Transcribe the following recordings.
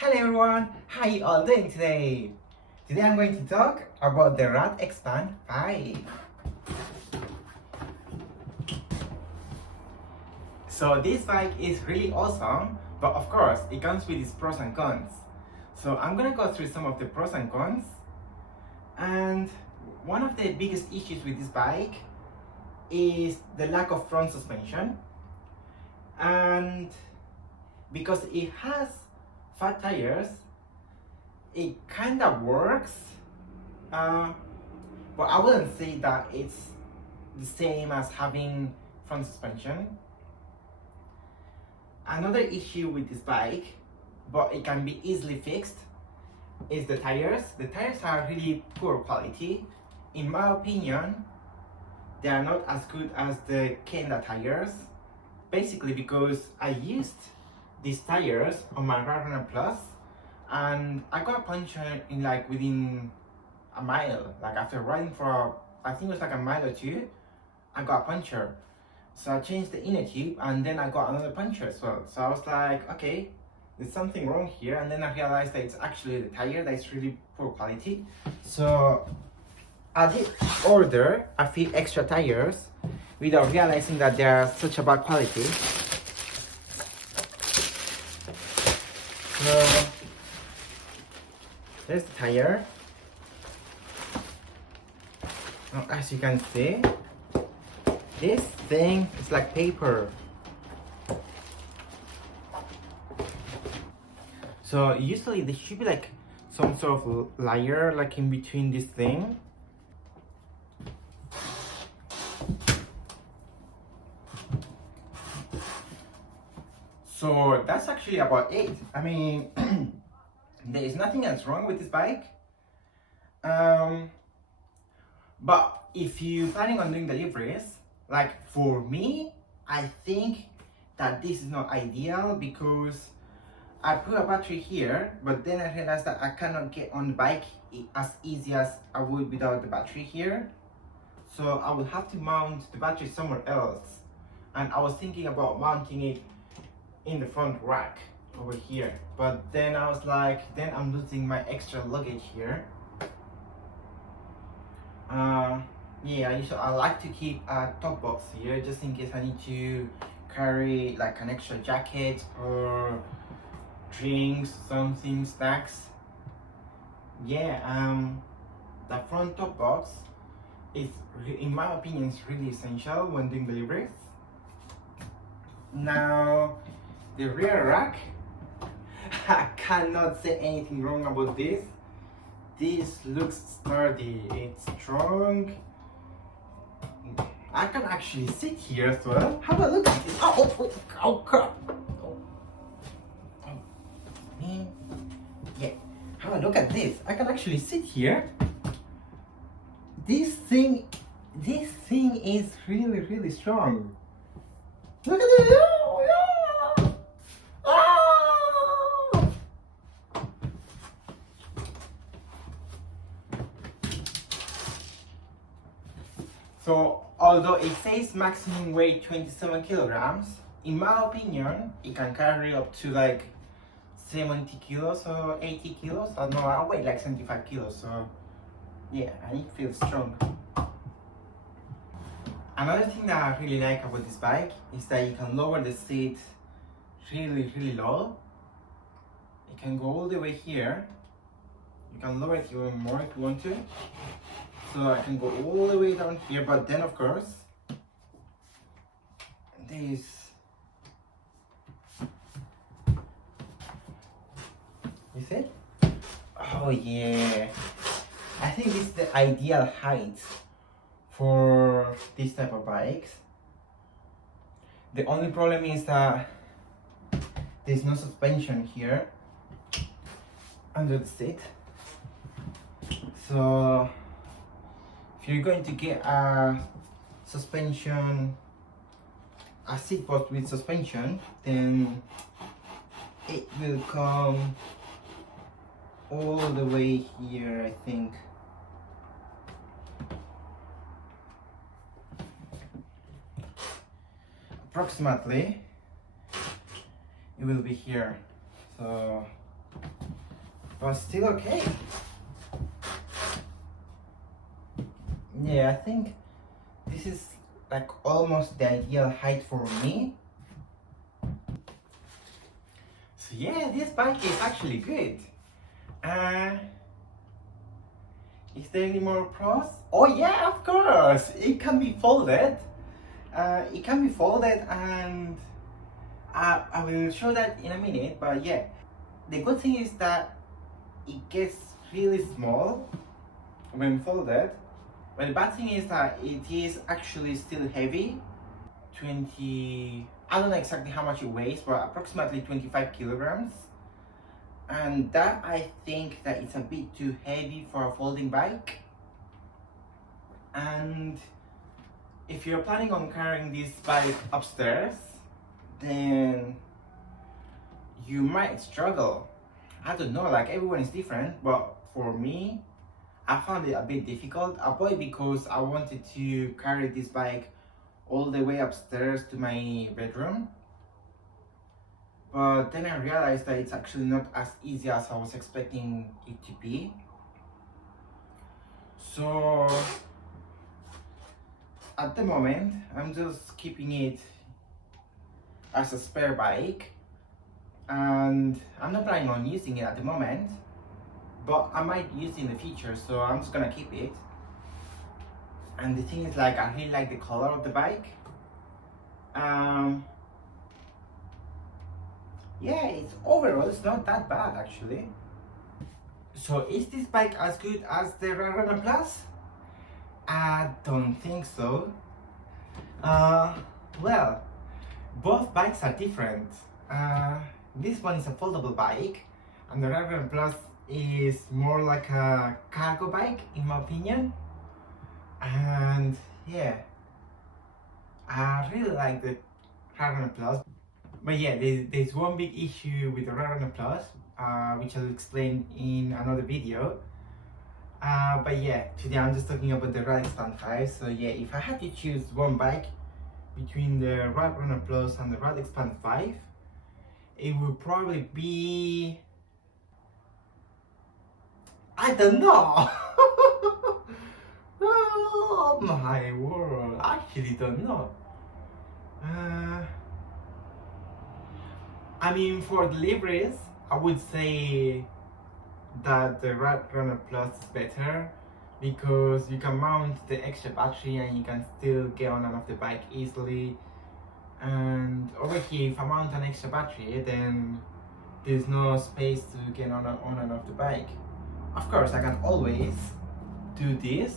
Hello everyone, how you all doing today? Today I'm going to talk about the RadExpand 5. So this bike is really awesome, but of course it comes with its pros and cons. So I'm gonna go through some of the pros and cons. And one of the biggest issues with this bike is the lack of front suspension. And because it has fat tires, it kind of works, but I wouldn't say that it's the same as having front suspension. Another issue with this bike, but it can be easily fixed, is the tires. The tires are really poor quality. In my opinion, they are not as good as the Kenda tires. Basically because I used these tires on my Runner Plus and I got a puncture in like within a mile. Like after riding for I think it was like a mile or two, I got a puncture. So I changed the inner tube and then I got another puncture as well. So I was like, okay, there's something wrong here, and then I realized that it's actually the tire that is really poor quality. So I did order a few extra tires without realizing that they are such a bad quality. So there's the tire. Now, as you can see, this thing is like paper. So usually there should be like some sort of layer like in between this thing. So that's actually about it. I mean, there is nothing else wrong with this bike. But if you're planning on doing deliveries, like for me, I think that this is not ideal because I put a battery here, but then I realized that I cannot get on the bike as easy as I would without the battery here. So I will have to mount the battery somewhere else. And I was thinking about mounting it in the front rack over here, but then I was like, then I'm losing my extra luggage here. Yeah, I like to keep a top box here just in case I need to carry like an extra jacket or drinks, something, snacks. Yeah, the front top box is, in my opinion, is really essential when doing deliveries. Now, the rear rack, I cannot say anything wrong about this. This looks sturdy, it's strong. I can actually sit here as well. Have a look at this. Oh crap. Man. Yeah, have a look at this. I can actually sit here. This thing is really strong. Look at it. So, although it says maximum weight 27 kilograms, in my opinion, it can carry up to like 70 kilos or 80 kilos. I don't know, I weigh like 75 kilos, so yeah, and it feels strong. Another thing that I really like about this bike is that you can lower the seat really low. It can go all the way here. You can lower it even more if you want to. So I can go all the way down here, but then of course, this you see? Oh yeah, I think this is the ideal height for this type of bikes. The only problem is that there's no suspension here under the seat. So if you're going to get a suspension, a seat post with suspension, then it will come all the way here, I think. Approximately, it will be here. So but still okay. Yeah, I think this is like almost the ideal height for me. So yeah, this bike is actually good. Is there any more pros? Oh yeah, of course! It can be folded. It can be folded, and I will show that in a minute, but yeah. The good thing is that it gets really small when folded. But the bad thing is that it is actually still heavy. I don't know exactly how much it weighs, but approximately 25 kilograms. And that, I think that it's a bit too heavy for a folding bike. And if you're planning on carrying this bike upstairs, then you might struggle. I don't know, like everyone is different, but for me, I found it a bit difficult. Probably because I wanted to carry this bike all the way upstairs to my bedroom. But then I realized that it's actually not as easy as I was expecting it to be. So at the moment, I'm just keeping it as a spare bike, and I'm not planning on using it at the moment, but I might use it in the future, so I'm just gonna keep it. And the thing is, like, I really like the color of the bike. Yeah, it's overall, it's not that bad actually. So is this bike as good as the RadExpand Plus? I don't think so. Well, both bikes are different. This one is a foldable bike, and the RadExpand Plus is more like a cargo bike, in my opinion. And yeah, I really like the RadExpand Plus. But yeah, there's one big issue with the RadExpand Plus, which I'll explain in another video. But yeah, today I'm just talking about the RadExpand 5. So yeah, if I had to choose one bike between the RadExpand Plus and the RadExpand 5, it would probably be... I don't know! Oh my word, I actually don't know. I mean, for deliveries, I would say that the RadExpand Plus is better because you can mount the extra battery and you can still get on and off the bike easily. And over here, if I mount an extra battery, then there's no space to get on and off the bike. Of course, I can always do this.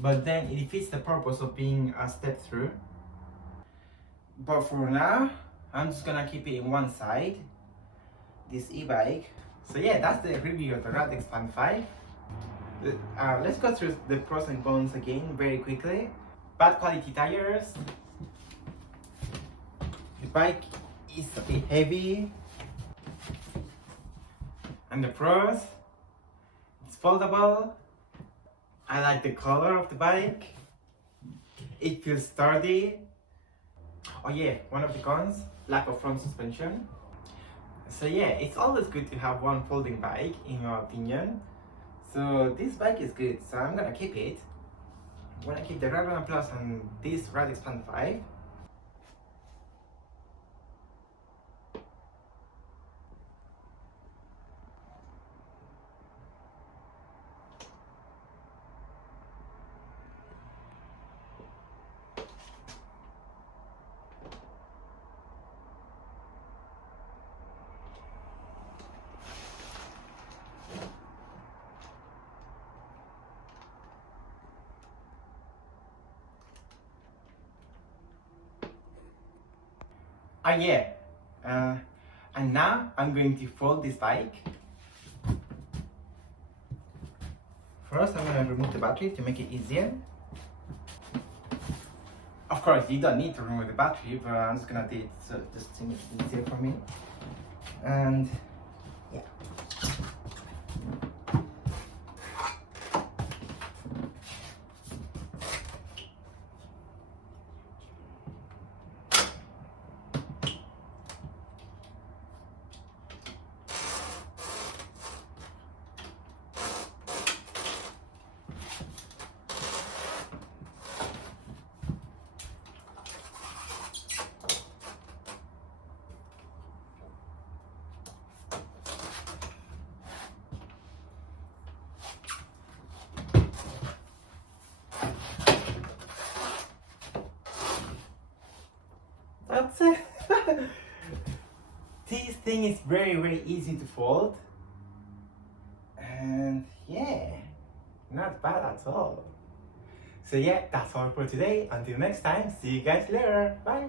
But then it defeats the purpose of being a step through. But for now, I'm just gonna keep it in one side, this e-bike. So yeah, that's the review of the RadExpand 5. Let's go through the pros and cons again very quickly. Bad quality tires. The bike is a bit heavy. And the pros, it's foldable. I like the color of the bike. It feels sturdy. Oh yeah, one of the cons, lack of front suspension. So yeah, it's always good to have one folding bike, in my opinion. So this bike is good, so I'm gonna keep it. I'm gonna keep the RadExpand Plus and this RadExpand 5. Yeah, and now I'm going to fold this bike. First, I'm going to remove the battery to make it easier. Of course, you don't need to remove the battery, but I'm just going to do it so just to make it easier for me. And yeah. this thing is very easy to fold, and yeah, not bad at all. So yeah, that's all for today. Until next time, see you guys later. Bye.